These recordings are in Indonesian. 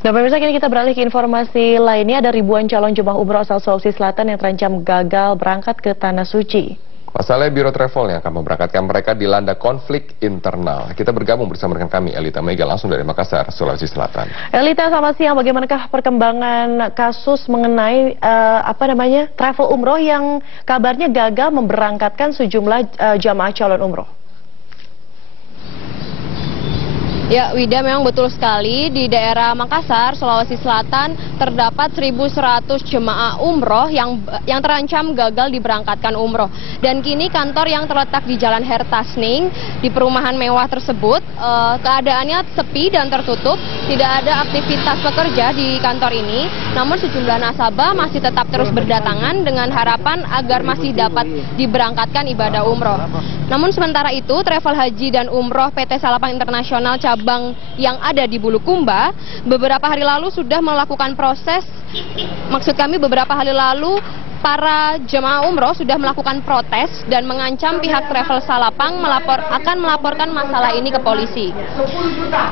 Dan pemirsa, kini kita beralih ke informasi lainnya. Ada ribuan calon jemaah umroh asal Sulawesi Selatan yang terancam gagal berangkat ke Tanah Suci. Pasalnya Biro Travel yang akan memberangkatkan mereka dilanda konflik internal. Kita bergabung bersama dengan kami, Elita Mega, langsung dari Makassar, Sulawesi Selatan. Elita, selamat siang. Bagaimanakah perkembangan kasus mengenai travel umroh yang kabarnya gagal memberangkatkan sejumlah jamaah calon umroh? Ya, Wida, memang betul sekali di daerah Makassar, Sulawesi Selatan terdapat 1.100 jemaah umroh yang terancam gagal diberangkatkan umroh. Dan kini kantor yang terletak di Jalan Hertasning di perumahan mewah tersebut keadaannya sepi dan tertutup, tidak ada aktivitas pekerja di kantor ini. Namun sejumlah nasabah masih tetap terus berdatangan dengan harapan agar masih dapat diberangkatkan ibadah umroh. Namun sementara itu, Travel Haji dan Umroh PT Salapang Internasional cabang yang ada di Bulukumba beberapa hari lalu sudah melakukan proses, beberapa hari lalu para jemaah umroh sudah melakukan protes dan mengancam pihak Travel Salapang akan melaporkan masalah ini ke polisi.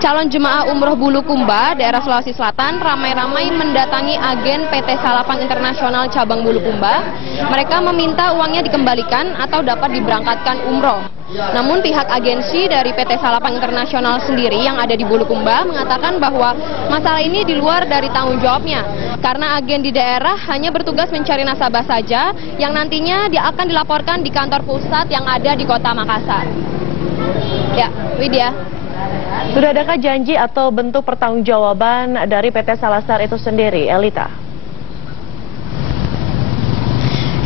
Calon jemaah umroh Bulukumba, daerah Sulawesi Selatan, ramai-ramai mendatangi agen PT Salapang Internasional cabang Bulukumba. Mereka meminta uangnya dikembalikan atau dapat diberangkatkan umroh. Namun pihak agensi dari PT Salapang Internasional sendiri yang ada di Bulukumba mengatakan bahwa masalah ini di luar dari tanggung jawabnya, karena agen di daerah hanya bertugas mencari nasabah saja yang nantinya dia akan dilaporkan di kantor pusat yang ada di kota Makassar. Ya, Widya. Sudah adakah janji atau bentuk pertanggungjawaban dari PT Salasar itu sendiri, Elita?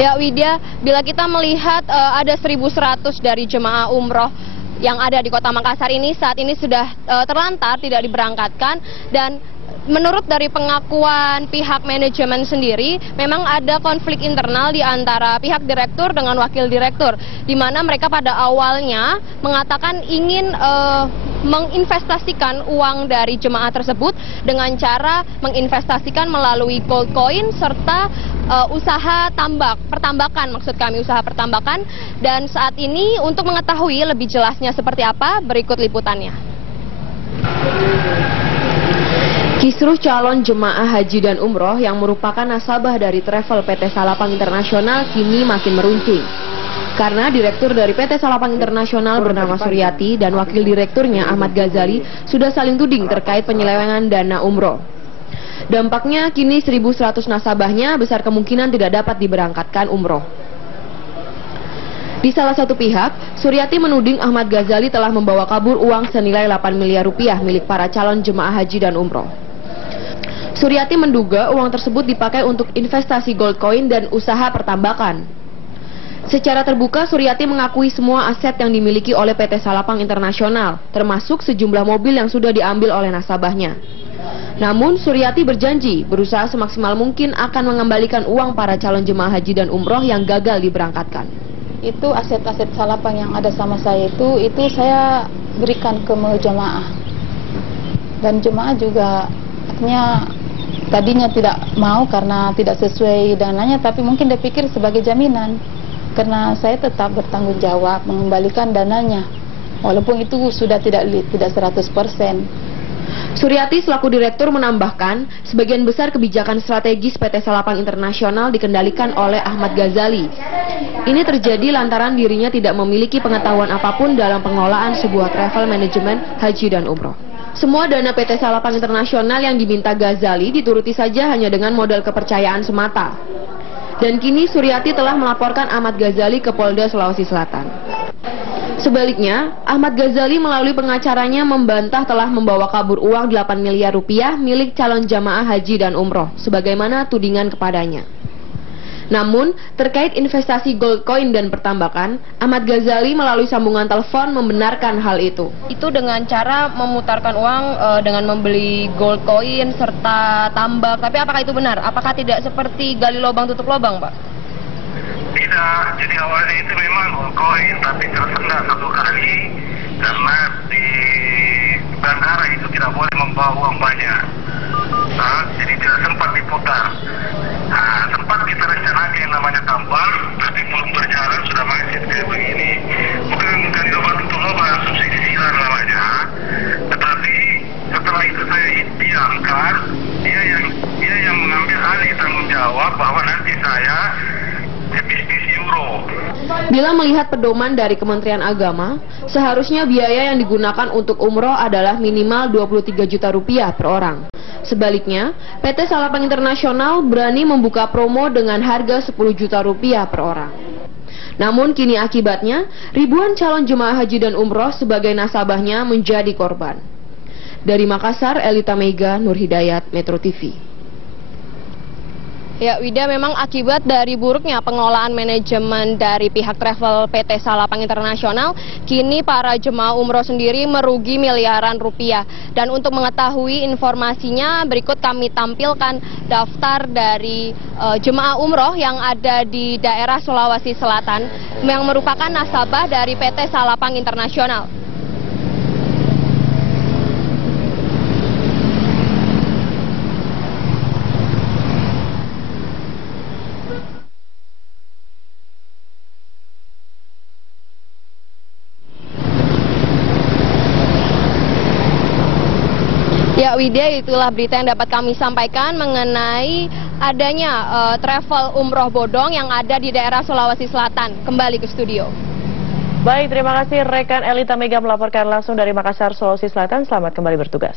Ya, Widya, bila kita melihat ada 1.100 dari jemaah umroh yang ada di kota Makassar ini saat ini sudah terlantar, tidak diberangkatkan. Dan menurut dari pengakuan pihak manajemen sendiri, memang ada konflik internal di antara pihak direktur dengan wakil direktur, di mana mereka pada awalnya mengatakan ingin menginvestasikan uang dari jemaah tersebut dengan cara menginvestasikan melalui gold coin serta usaha pertambakan, maksud kami usaha pertambakan. Dan saat ini untuk mengetahui lebih jelasnya seperti apa, berikut liputannya. Kisruh calon jemaah haji dan umroh yang merupakan nasabah dari travel PT Salapang Internasional kini makin meruncing. Karena direktur dari PT Salapang Internasional bernama Suryati dan wakil direkturnya Ahmad Ghazali sudah saling tuding terkait penyelewengan dana umroh. Dampaknya kini 1.100 nasabahnya besar kemungkinan tidak dapat diberangkatkan umroh. Di salah satu pihak, Suryati menuding Ahmad Ghazali telah membawa kabur uang senilai 8 miliar rupiah milik para calon jemaah haji dan umroh. Suryati menduga uang tersebut dipakai untuk investasi gold coin dan usaha pertambakan. Secara terbuka, Suryati mengakui semua aset yang dimiliki oleh PT Salapang Internasional, termasuk sejumlah mobil yang sudah diambil oleh nasabahnya. Namun, Suryati berjanji berusaha semaksimal mungkin akan mengembalikan uang para calon jemaah haji dan umroh yang gagal diberangkatkan. Itu aset-aset Salapang yang ada sama saya itu saya berikan ke jemaah. Dan jemaah juga artinya tadinya tidak mau karena tidak sesuai dananya, tapi mungkin dia pikir sebagai jaminan. Karena saya tetap bertanggung jawab mengembalikan dananya, walaupun itu sudah tidak 100%. Suryati selaku direktur menambahkan, sebagian besar kebijakan strategis PT Salapang Internasional dikendalikan oleh Ahmad Ghazali. Ini terjadi lantaran dirinya tidak memiliki pengetahuan apapun dalam pengelolaan sebuah travel manajemen haji dan umroh. Semua dana PT Salapang Internasional yang diminta Ghazali dituruti saja hanya dengan modal kepercayaan semata. Dan kini Suryati telah melaporkan Ahmad Ghazali ke Polda Sulawesi Selatan. Sebaliknya, Ahmad Ghazali melalui pengacaranya membantah telah membawa kabur uang 8 miliar rupiah milik calon jamaah haji dan umroh, sebagaimana tudingan kepadanya. Namun, terkait investasi gold coin dan pertambakan, Ahmad Ghazali melalui sambungan telepon membenarkan hal itu. Itu dengan cara memutarkan uang dengan membeli gold coin serta tambak. Tapi apakah itu benar? Apakah tidak seperti gali lubang tutup lubang, Pak? Tidak, jadi awalnya itu memang gold coin, tapi tersendat satu kali karena di bandara itu tidak boleh membawa uang banyak. Jadi tidak sempat diputar. Sempat kita rencanakan yang namanya tambang, tapi belum berjalan, sudah macet kayak begini. Bukan lubang tutup lubang, subsidi silang namanya. Tetapi setelah itu saya diangkat, saya bisnis euro. Bila melihat pedoman dari Kementerian Agama, seharusnya biaya yang digunakan untuk umroh adalah minimal 23 juta rupiah per orang. Sebaliknya, PT Salapang Internasional berani membuka promo dengan harga 10 juta rupiah per orang. Namun kini akibatnya, ribuan calon jemaah haji dan umroh sebagai nasabahnya menjadi korban. Dari Makassar, Elita Mega, Nur Hidayat, Metro TV. Ya, Wida, memang akibat dari buruknya pengelolaan manajemen dari pihak travel PT Salapang Internasional, kini para jemaah umroh sendiri merugi miliaran rupiah. Dan untuk mengetahui informasinya, berikut kami tampilkan daftar dari jemaah umroh yang ada di daerah Sulawesi Selatan, yang merupakan nasabah dari PT Salapang Internasional. Ya, Widya, itulah berita yang dapat kami sampaikan mengenai adanya travel umroh bodong yang ada di daerah Sulawesi Selatan. Kembali ke studio. Baik, terima kasih rekan Elita Mega melaporkan langsung dari Makassar, Sulawesi Selatan. Selamat kembali bertugas.